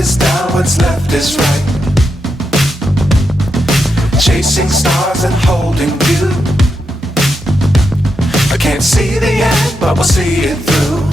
is down, what's left is right. Chasing stars and holding you. I can't see the end, but we'll see it through.